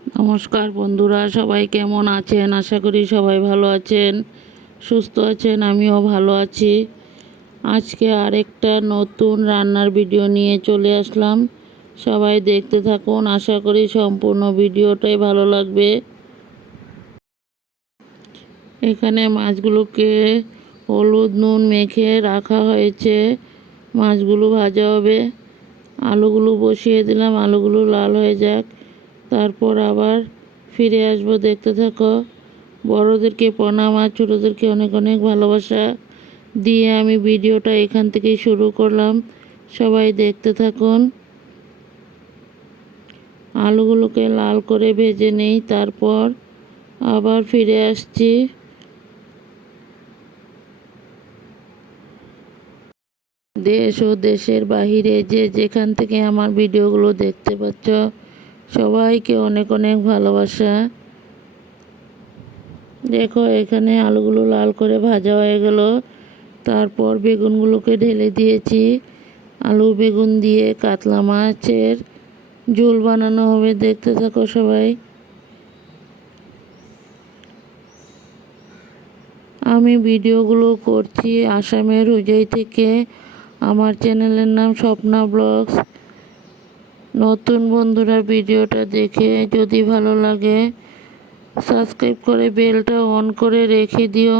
নমস্কার বন্ধুরা, সবাই কেমন আছেন? আশা করি সবাই ভালো আছেন, সুস্থ আছেন, আমিও ভালো আছি। আজকে আরেকটা নতুন রান্নার ভিডিও নিয়ে চলে আসলাম। সবাই দেখতে থাকুন, আশা করি সম্পূর্ণ ভিডিওটাই ভালো লাগবে। এখানে মাছগুলোকে হলুদ, নুন মেখে রাখা হয়েছে। মাছগুলো ভাজা হবে। আলুগুলো বসিয়ে দিলাম, আলুগুলো লাল হয়ে যাক। তারপর আবার ফিরে আসব। দেখতে থাকো, বড়োদেরকে প্রণাম আর ছোটোদেরকে অনেক অনেক ভালোবাসা দিয়ে আমি ভিডিওটা এখান থেকেই শুরু করলাম। সবাই দেখতে থাকুন। আলুগুলোকে লাল করে ভেজে নেই, তারপর আবার ফিরে আসছি। দেশ ও দেশের বাহিরে যে যেখান থেকে আমার ভিডিওগুলো দেখতে পাচ্ছ সবাইকে অনেক অনেক ভালোবাসা। দেখো, এখানে আলুগুলো লাল করে ভাজা হয়ে গেল। তারপর বেগুনগুলোকে ঢেলে দিয়েছি। আলু, বেগুন দিয়ে কাতলা মাছের ঝোল বানানো হবে, দেখতে থাকো সবাই। আমি ভিডিওগুলো করছি আসামের হুজাই থেকে। আমার চ্যানেলের নাম স্বপ্না ব্লগস। নতুন বন্ধুরা ভিডিওটা দেখে যদি ভালো লাগে সাবস্ক্রাইব করে বেলটা অন করে রেখে দিও।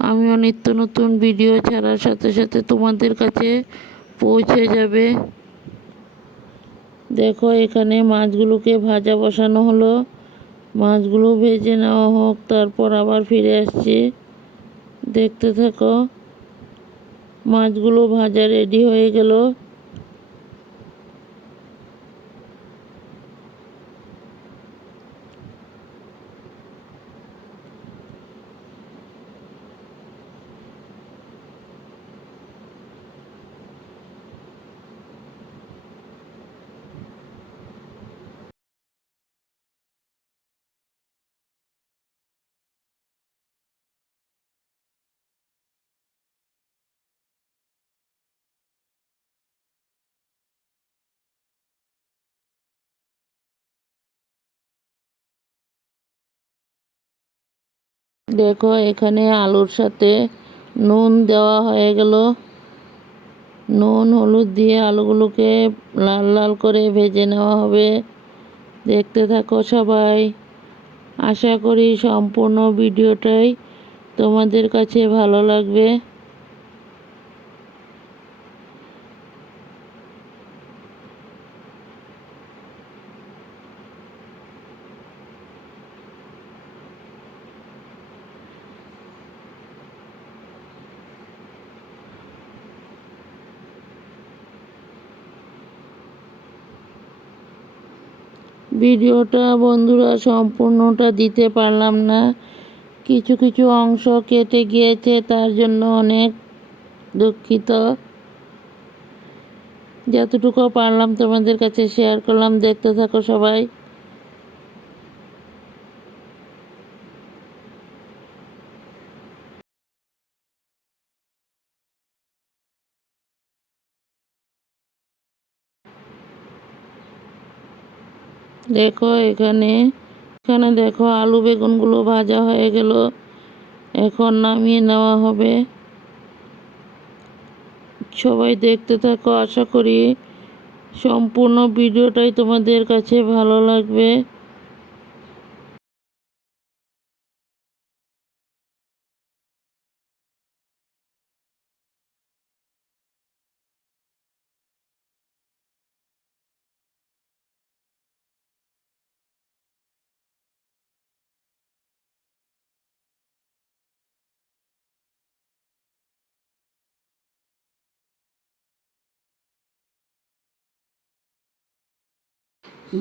আমিও নিত্য নতুন ভিডিও ছাড়ার সাথে সাথে তোমাদের কাছে পৌঁছে যাবে। দেখো এখানে মাছগুলোকে ভাজা বসানো হলো। মাছগুলো ভেজে নেওয়া হোক, তারপর আবার ফিরে আসছি। দেখতে থাকো, মাছগুলো ভাজা রেডি হয়ে গেল। দেখো, এখানে আলুর সাথে নুন দেওয়া হয়ে গেল। নুন, হলুদ দিয়ে আলুগুলোকে লাল লাল করে ভেজে নেওয়া হবে। দেখতে থাকো সবাই। আশা করি সম্পূর্ণ ভিডিওটাই তোমাদের কাছে ভালো লাগবে। ভিডিওটা বন্ধুরা সম্পূর্ণটা দিতে পারলাম না। কিছু কিছু অংশ কেটে গিয়েছে, তার জন্য অনেক দুঃখিত। যতটুকু পারলাম তোমাদের কাছে শেয়ার করলাম, দেখতে থাকো সবাই। দেখো এখানে এখানে দেখো আলু বেগুনগুলো ভাজা হয়ে গেল। এখন নামিয়ে নেওয়া হবে। সবাই দেখতে থাকো, আশা করি সম্পূর্ণ ভিডিওটাই তোমাদের কাছে ভালো লাগবে।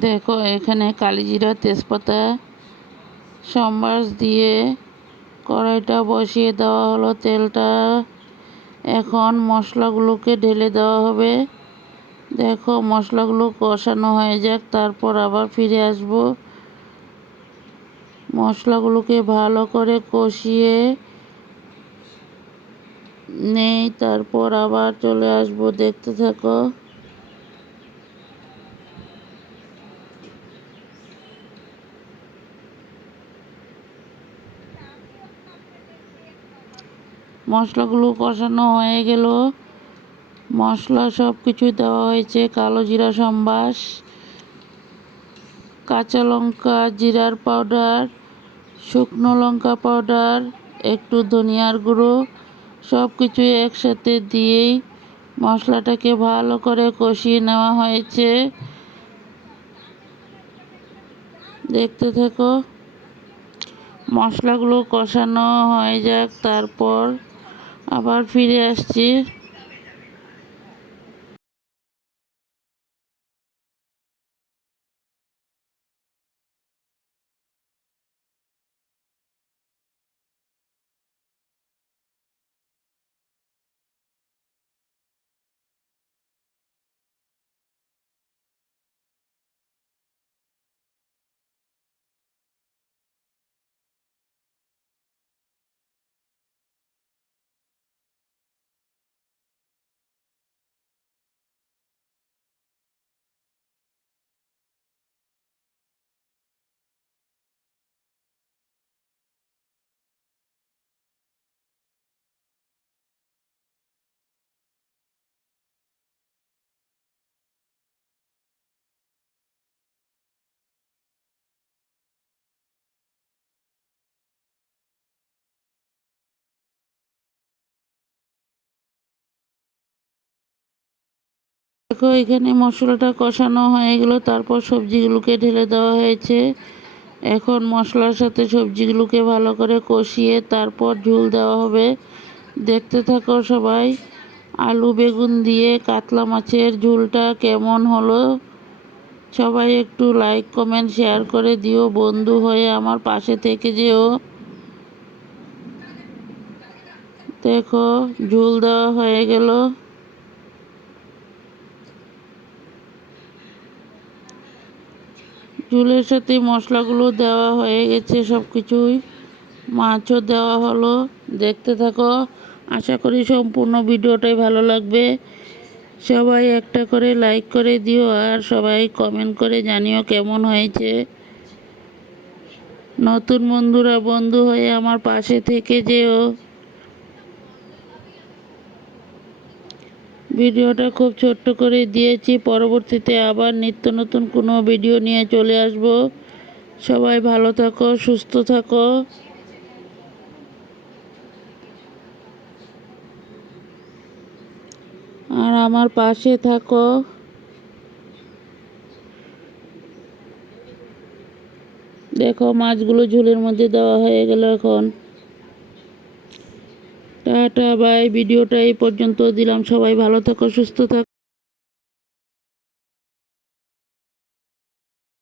দেখো, এখানে কালিজিরা তেজপাতা সম্বাস দিয়ে কড়াইটা বসিয়ে দেওয়া হলো তেলটা। এখন মশলাগুলোকে ঢেলে দেওয়া হবে। দেখো, মশলাগুলো কষানো হয়ে যাক, তারপর আবার ফিরে আসব। মশলাগুলোকে ভালো করে কষিয়ে নেই, তারপর আবার চলে আসব। দেখতে থাকো। মশলাগুলো কষানো হয়ে গেল। মশলা সব কিছু দেওয়া হয়েছে, কালো জিরা সম্বাস, কাঁচা লঙ্কা, জিরার পাউডার, শুকনো লঙ্কা পাউডার, একটু ধনিয়ার গুঁড়ো সব কিছু একসাথে দিয়েই মশলাটাকে ভালো করে কষিয়ে নেওয়া হয়েছে। দেখতে থাকো। মশলাগুলো কষানো হয়ে যাক, তারপর আবার ফিরে আসছি। দেখো, এখানে মশলাটা কষানো হয়ে গেল, তারপর সবজিগুলোকে ঢেলে দেওয়া হয়েছে। এখন মশলার সাথে সবজিগুলোকে ভালো করে কষিয়ে তারপর ঝুল দেওয়া হবে। দেখতে থাকো সবাই, আলু বেগুন দিয়ে কাতলা মাছের ঝুলটা কেমন হলো? সবাই একটু লাইক কমেন্ট শেয়ার করে দিও বন্ধু হয়ে আমার পাশে থেকে যেও। দেখো, ঝুল দেওয়া হয়ে গেল। ঝুলের সাথে মশলাগুলো দেওয়া হয়ে গেছে সব কিছুই মাছও দেওয়া হলো। দেখতে থাকো। আশা করি সম্পূর্ণ ভিডিওটাই ভালো লাগবে। সবাই একটা করে লাইক করে দিও আর সবাই কমেন্ট করে জানিও কেমন হয়েছে। নতুন বন্ধুরা, বন্ধু হয়ে আমার পাশে থেকে যেও। ভিডিওটা খুব ছোট্ট করে দিয়েছি। পরবর্তীতে আবার নিত্য নতুন কোনো ভিডিও নিয়ে চলে আসব। সবাই ভালো থাকো, সুস্থ থাকো। আর আমার পাশে থাকো। দেখো, মাছগুলো ঝুলের মধ্যে দেওয়া হয়ে গেল এখন। টাটা এই ভিডিওটা এই পর্যন্ত দিলাম। সবাই ভালো থাকো সুস্থ থাকো।